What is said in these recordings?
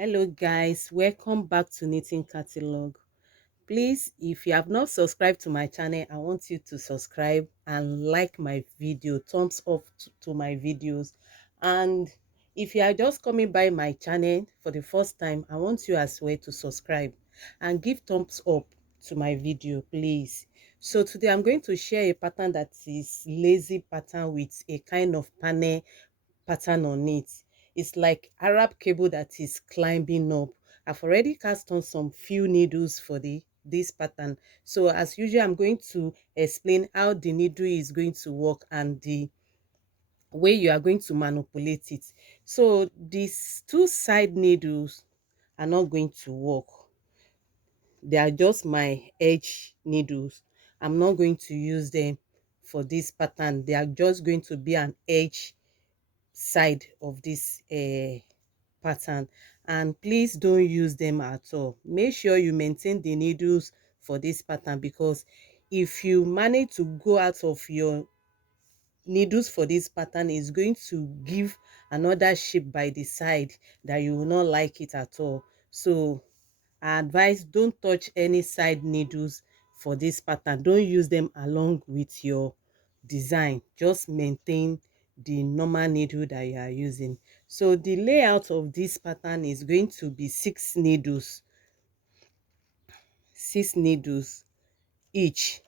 Hello guys, welcome back to Knitting Catalog. Please, if you have not subscribed to my channel, I want you to subscribe and like my video, thumbs up to my videos. And if you are just coming by my channel for the first time, I want you as well to subscribe and give thumbs up to my video, please. So today I'm going to share a pattern that is lazy pattern with a kind of panel pattern on it. It's like Arab cable that is climbing up. I've already cast on some few needles for this pattern. So as usual, I'm going to explain how the needle is going to work and the way you are going to manipulate it. So these two side needles are not going to work. They are just my edge needles. I'm not going to use them for this pattern. They are just going to be an edge side of this pattern, and please don't use them at all. Make sure you maintain the needles for this pattern, because if you manage to go out of your needles for this pattern, is going to give another shape by the side that you will not like it at all. So I advise, don't touch any side needles for this pattern. Don't use them along with your design. Just maintain the normal needle that you are using. So the layout of this pattern is going to be six needles each.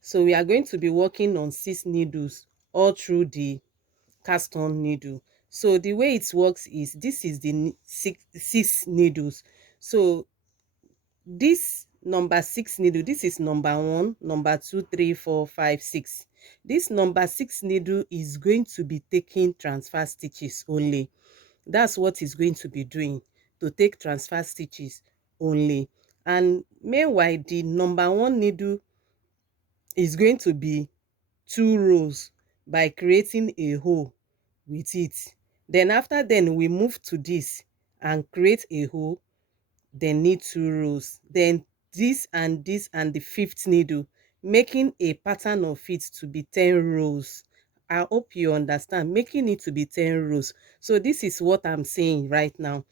So we are going to be working on 6 needles all through the cast on needle. So the way it works is, this is the six needles. So this number 6 needle, this is number 1, number 2, 3, 4, 5, 6. This number 6 needle is going to be taking transfer stitches only. That's what it's going to be doing, to take transfer stitches only. And meanwhile, the number 1 needle is going to be 2 rows by creating a hole with it. Then after then we move to this and create a hole, then need 2 rows, then this and the fifth needle, making a pattern of it to be 10 rows. I hope you understand, making it to be 10 rows. So this is what I'm saying right now.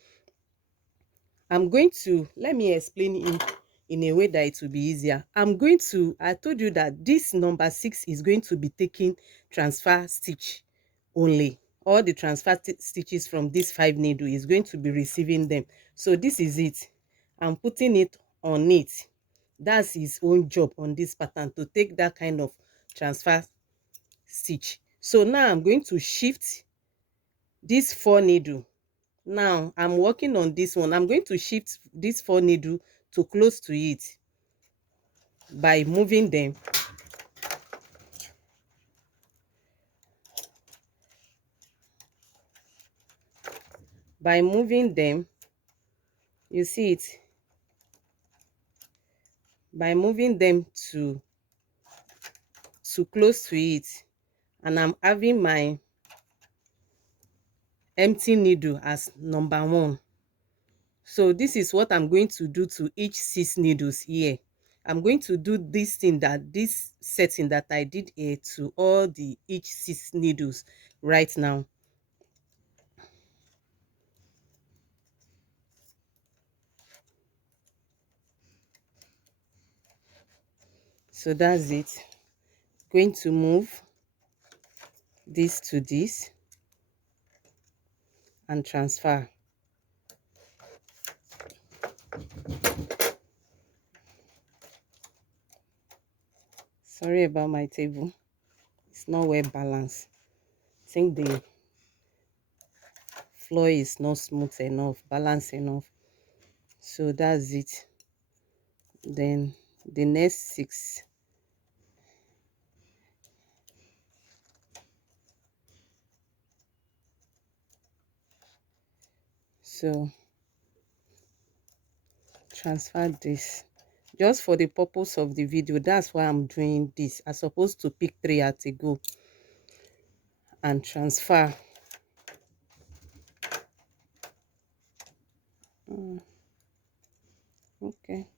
I'm going to, let me explain in a way that it will be easier. I told you that this number 6 is going to be taking transfer stitch only. All the transfer stitches from this 5 needle is going to be receiving them. So this is it. I'm putting it on it. That's his own job on this pattern, to take that kind of transfer stitch. So now I'm going to shift this 4 needle. Now I'm working on this one. I'm going to shift this 4 needle to close to it by moving them. By moving them, you see it. By moving them to close to it, and I'm having my empty needle as number 1. So this is what I'm going to do to each 6 needles here. I'm going to do this setting that I did here to all the each 6 needles right now. So that's it. Going to move this to this and transfer. Sorry about my table, it's not well balanced. I think the floor is not smooth enough, balanced enough. So that's it. Then the next 6. So transfer this just for the purpose of the video. That's why I'm doing this. I'm supposed to pick 3 at a go and transfer. Okay.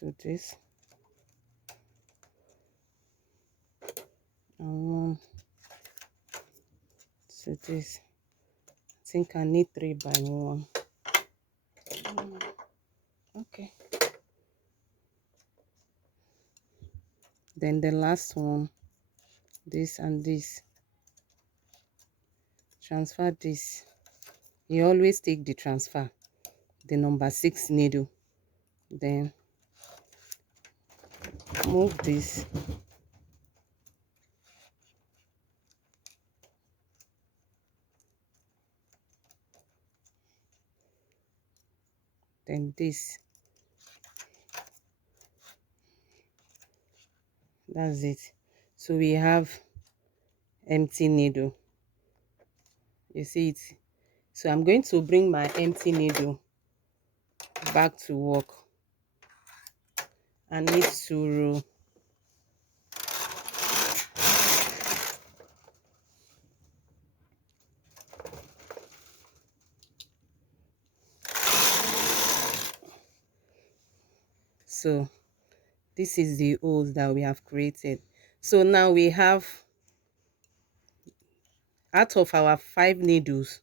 to this, and one to this. I think I need 3 by 1. Okay. Then the last one, this and this. Transfer this. You always take the transfer, the number 6 needle. Then move this. Then this. That's it. So we have empty needle. You see it? So I'm going to bring my empty needle back to work and knit 2 rows. So this is the holes that we have created. So now we have, out of our 5 needles,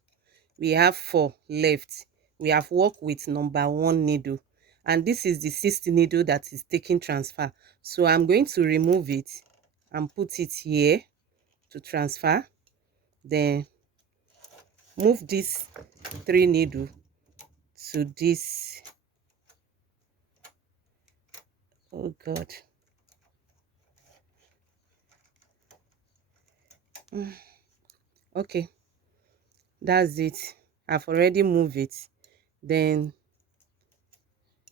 we have 4 left. We have worked with number 1 needle, and this is the 6th needle that is taking transfer. So I'm going to remove it and put it here to transfer. Then move this 3 needle to this. Oh God. Okay, that's it. I've already moved it. Then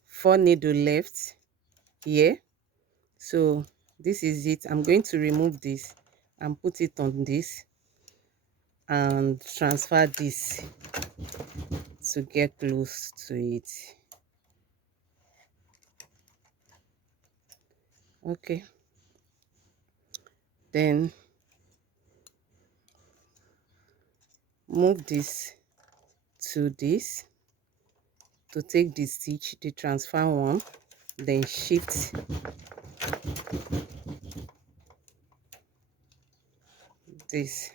4 needle left here. So this is it. I'm going to remove this and put it on this and transfer this to get close to it. Okay, then move this to this to take the stitch, the transfer one, then shift this.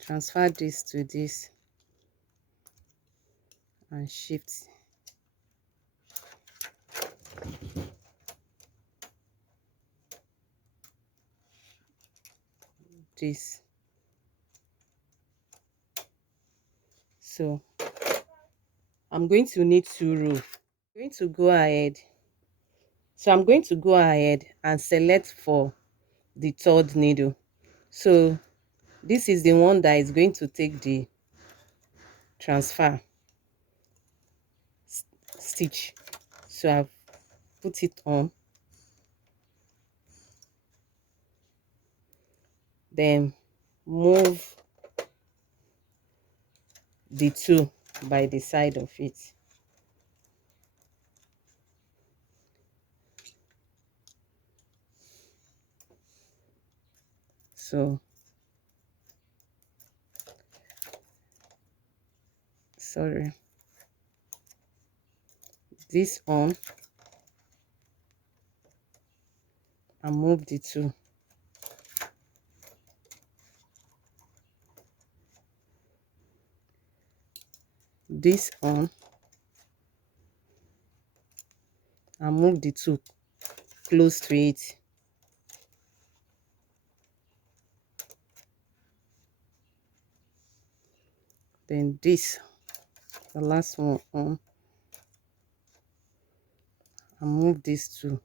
Transfer this to this and shift this. So I'm going to need 2 rows. I'm going to go ahead. So I'm going to go ahead and select for the 3rd needle. So this is the one that is going to take the transfer stitch. So I've put it on. Then move the 2 by the side of it. So sorry, this on and move the 2. This on and move the 2 close to it. Then this, the last one on, and move these 2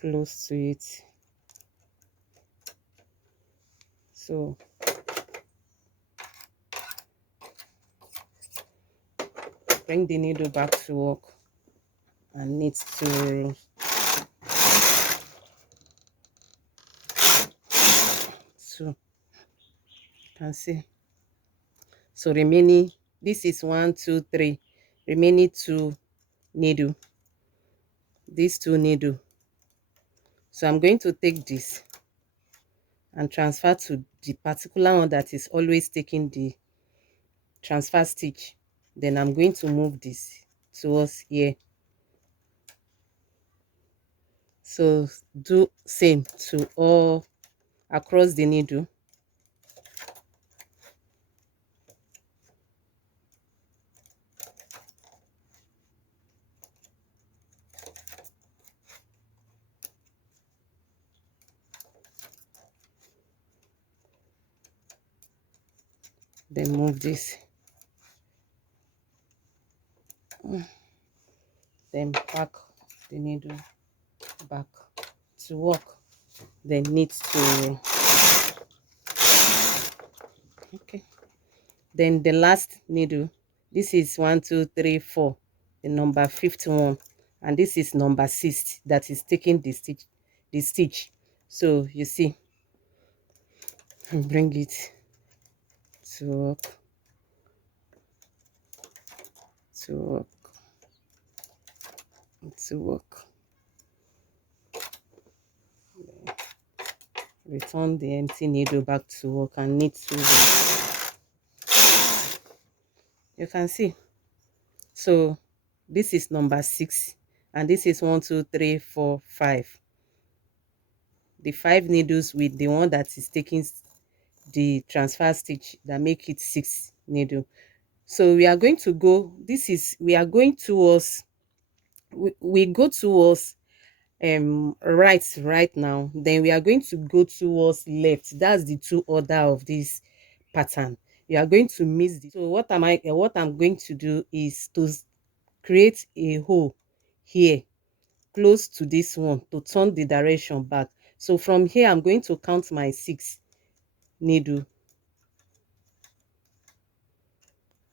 close to it. So bring the needle back to work and knit 2 rows. So you can see. So remaining, this is 1, 2, 3, remaining 2 needle. these two needle. So I'm going to take this and transfer to the particular one that is always taking the transfer stitch. Then I'm going to move this towards here. So do same to all across the needle. Then move this. Then back the needle back to work. Then knit to okay. Then the last needle, this is 1 2 3 4, the number 51, and this is number 6 that is taking the stitch. So you see, bring it to work, to work, to work. Return the empty needle back to work and knit to work. You can see. So this is number 6, and this is 1 2 3 4 5. The 5 needles with the one that is taking the transfer stitch that make it 6 needle. So we are going to go, we are going towards, we go towards right now, then we are going to go towards left. That's the two order of this pattern. You are going to miss this. So what I'm going to do is to create a hole here close to this one to turn the direction back. So from here I'm going to count my 6 needle.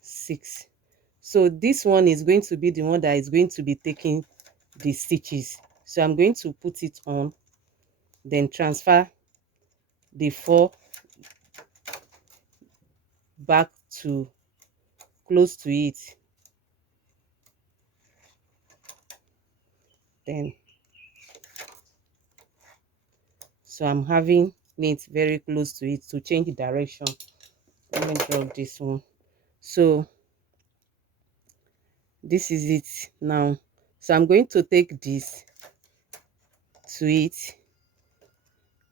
6. So this one is going to be the one that is going to be taking the stitches. So I'm going to put it on, then transfer the 4 back to close to it. Then so I'm having it very close to it to change the direction. Let me drop this one. So this is it now. So I'm going to take this to it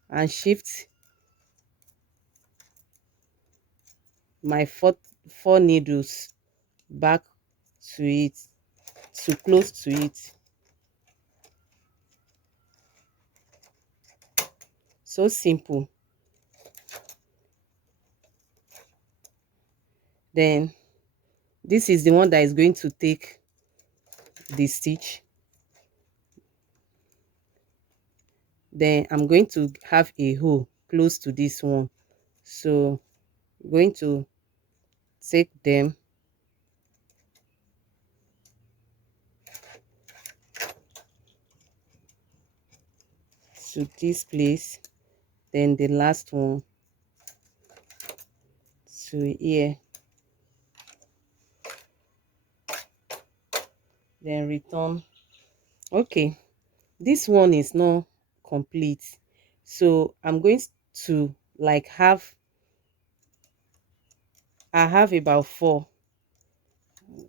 and shift my four needles back to it, to close to it. So simple. Then this is the one that is going to take the stitch. Then I'm going to have a hole close to this one. So I'm going to take them to this place, then the last one to here, then return. Okay, this one is not complete, so I'm going to like I have about 4,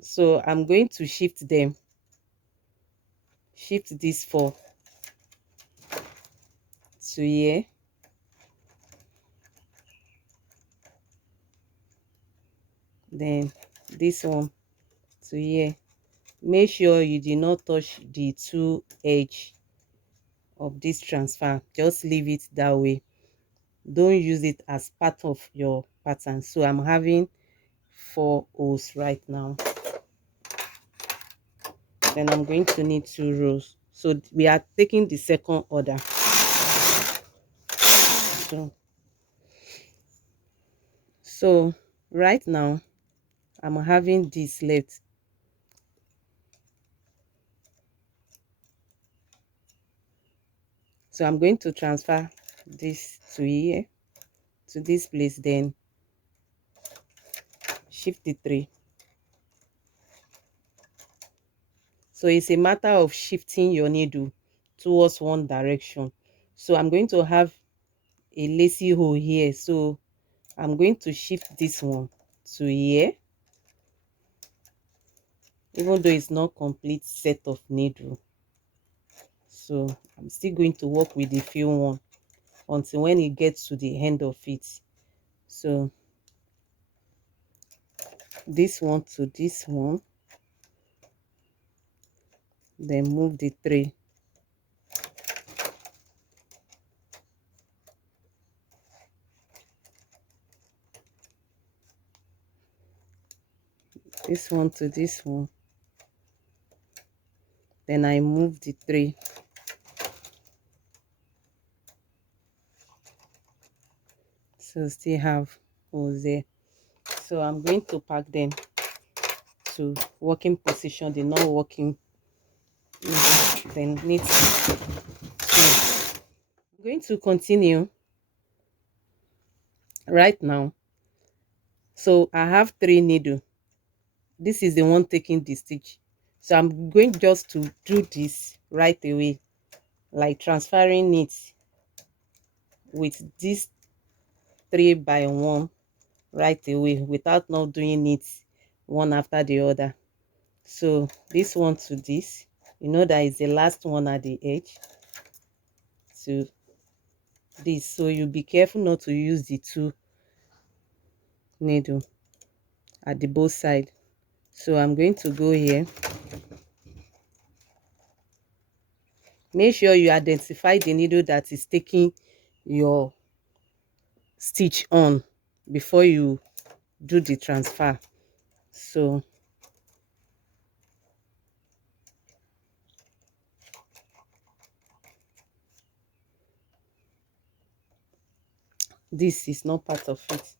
so I'm going to shift them, shift this 4 to here, then this one to here. Make sure you do not touch the 2 edge of this transfer, just leave it that way, don't use it as part of your pattern. So I'm having 4 holes right now. Then I'm going to need 2 rows. So we are taking the second order. So right now I'm having this left. So I'm going to transfer this to here, to this place, then shift the 3. So it's a matter of shifting your needle towards one direction. So I'm going to have a lacy hole here. So I'm going to shift this one to here, even though it's not complete set of needle. So I'm still going to work with the fill one until when it gets to the end of it. So this one to this one, then move the three. This one to this one, then I move the three. So still have holes there. So I'm going to pack them to working position, the not working, then knit. So I'm going to continue right now. So I have 3 needle. This is the one taking the stitch. So I'm going just to do this right away, like transferring it with this 3x1 right away without not doing it one after the other. So this one to this, you know, that is the last one at the edge to this. So you be careful not to use the 2 needle at the both side. So I'm going to go here. Make sure you identify the needle that is taking your stitch on before you do the transfer. So this is not part of it.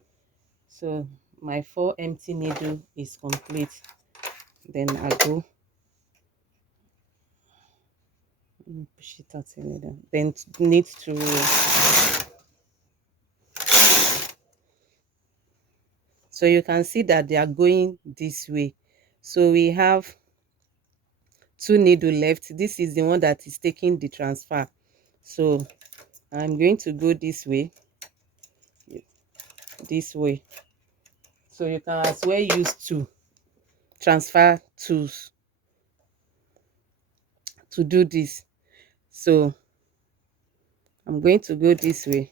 So my 4 empty needle is complete. Then I go push it out a little, then need to roll. So you can see that they are going this way. So we have 2 needle left. This is the one that is taking the transfer. So I'm going to go this way. So you can as well use 2 transfer tools to do this. So I'm going to go this way,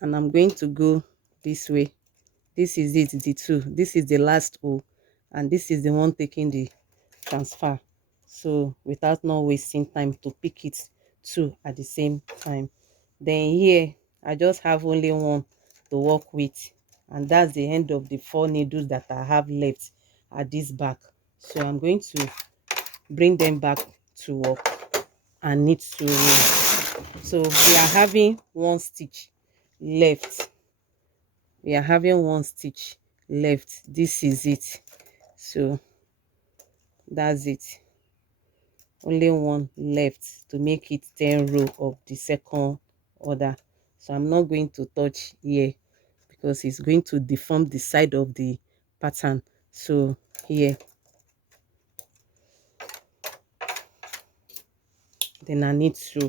and I'm going to go this way. This is it, the 2. This is the last O, and this is the one taking the transfer. So without not wasting time to pick it 2 at the same time. Then here I just have only 1 to work with, and that's the end of the 4 needles that I have left at this back. So I'm going to bring them back to work and knit to roll. So we are having 1 stitch left. This is it. So that's it. Only 1 left to make it 10 row of the second order. So I'm not going to touch here because it's going to deform the side of the pattern. So here, then I need to.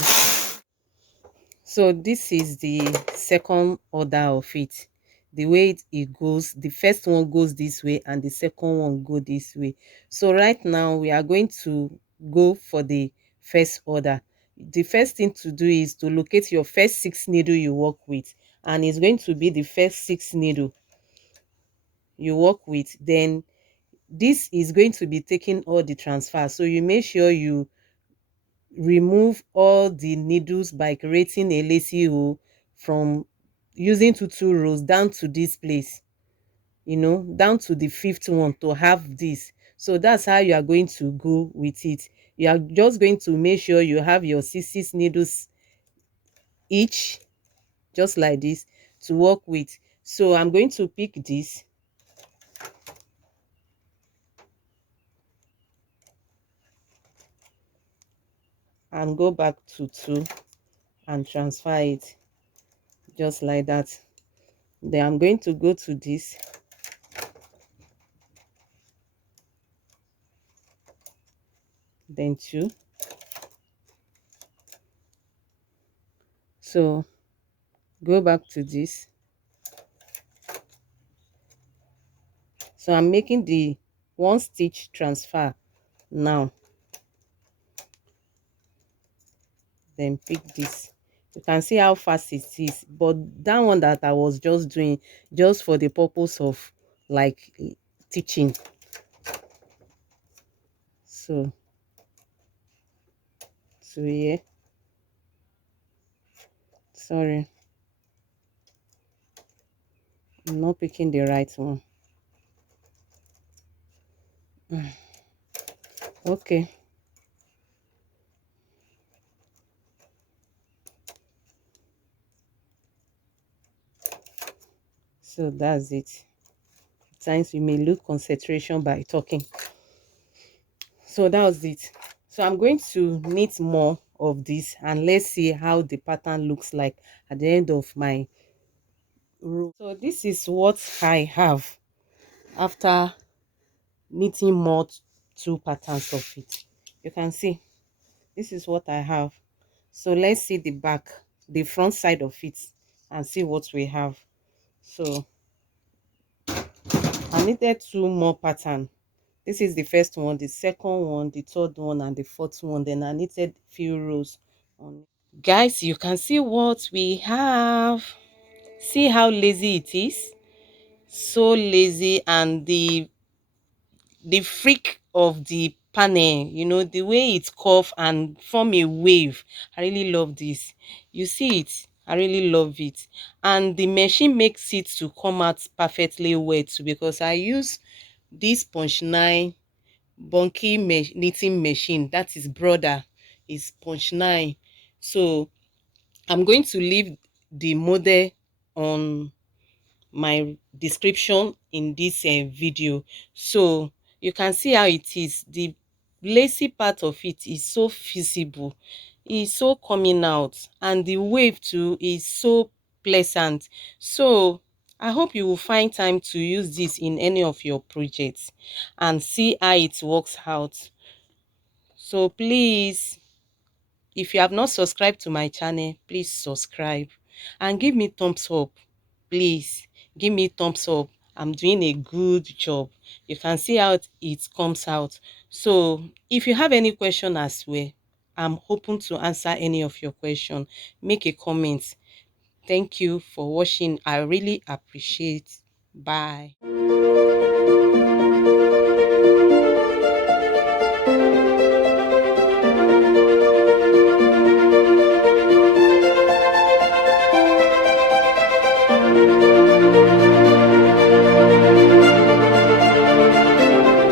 So this is the second order of it. The way it goes, the first one goes this way and the second one go this way. So right now we are going to go for the first order. The first thing to do is to locate your first 6 needle you work with, and it's going to be the first 6 needle you work with. Then this is going to be taking all the transfer, so you make sure you remove all the needles by creating a lacy hole from using two rows down to this place, down to the 5th one to have this. So that's how you are going to go with it. You are just going to make sure you have your 6 needles each, just like this, to work with. So I'm going to pick this and go back to 2 and transfer it just like that. Then I'm going to go to this then 2. So go back to this. So I'm making the 1 stitch transfer now. Then pick this. You can see how fast it is, but that one that I was just doing just for the purpose of like teaching. So yeah, sorry, I'm not picking the right one. Okay, so that's it. Times you may lose concentration by talking. So that was it. So I'm going to knit more of this, and let's see how the pattern looks like at the end of my row. So this is what I have after knitting more 2 patterns of it. You can see this is what I have. So let's see the back, the front side of it, and see what we have. So I knitted 2 more patterns. This is the first one, the second one, the third one, and the fourth one. Then I knitted few rows on it. Guys, you can see what we have. See how lazy it is. So lazy, and the freak of the panel, you know, the way it curve and form a wave. I really love this. You see it, I really love it. And the machine makes it to come out perfectly well too, because I use this punch 9 bunky knitting machine. That is brother, is punch 9. So I'm going to leave the model on my description in this video, so you can see how it is. The lacy part of it is so visible, it's so coming out, and the wave too is so pleasant. So I hope you will find time to use this in any of your projects and see how it works out. So please, if you have not subscribed to my channel, please subscribe and give me thumbs up. Please give me thumbs up. I'm doing a good job. You can see how it comes out. So if you have any question as well, I'm open to answer any of your question. Make a comment. Thank you for watching. I really appreciate. Bye.